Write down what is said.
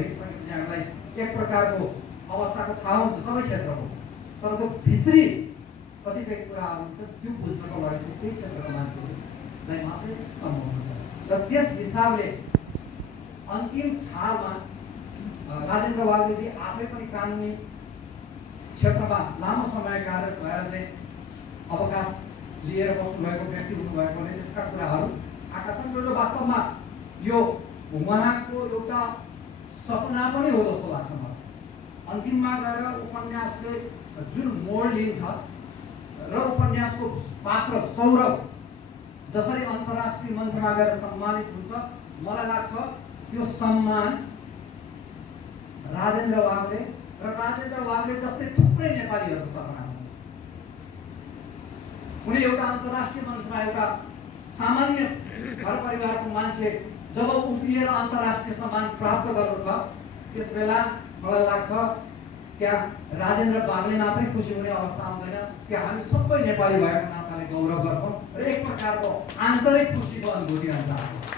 भए सकेपछि हामीलाई एक प्रकारको अवस्थाको थाहा हुन्छ सबै क्षेत्रको, तर त्यो भित्री कतिपय कुराहरू हुन्छ त्यो बुझ्नको लागि चाहिँ त्यही क्षेत्रको मान्छेहरूलाई मात्रै सम्भव हुन्छ। र त्यस हिसाबले अन्तिम छालमा राजेन्द्र वाग्लेजी आफै पनि कानुनी क्षेत्रमा लामो समय कार्यरत भएर चाहिँ अवकाश लिएर बस्नुभएको व्यक्ति हुनुभएकोले त्यसका कुराहरू आएका छन् र वास्तवमा यो उहाँको एउटा सपना पनि हो जस्तो लाग्छ मलाई। अन्तिममा गएर उपन्यासले जुन मोड लिन्छ र उपन्यासको पात्र सौरभ जसरी अन्तर्राष्ट्रिय मञ्चमा गएर सम्मानित हुन्छ, मलाई लाग्छ त्यो सम्मान राजेन्द्र वाग्ले र राजेन्द्र वाग्ले जस्तै थुप्रै नेपालीहरूको सपना हो। कुनै एउटा अन्तर्राष्ट्रिय मञ्चमा एउटा सामान्य घर परिवारको मान्छे जब उभिएर अन्तर्राष्ट्रिय सम्मान प्राप्त गर्दछ, त्यस बेला मलाई लाग्छ त्यहाँ राजेन्द्र वाग्ले मात्रै खुसी हुने अवस्था आउँदैन, त्यहाँ हामी सबै नेपाली भएको नाताले गौरव गर्छौँ र एक प्रकारको आन्तरिक खुसीको अनुभूति हुन्छ।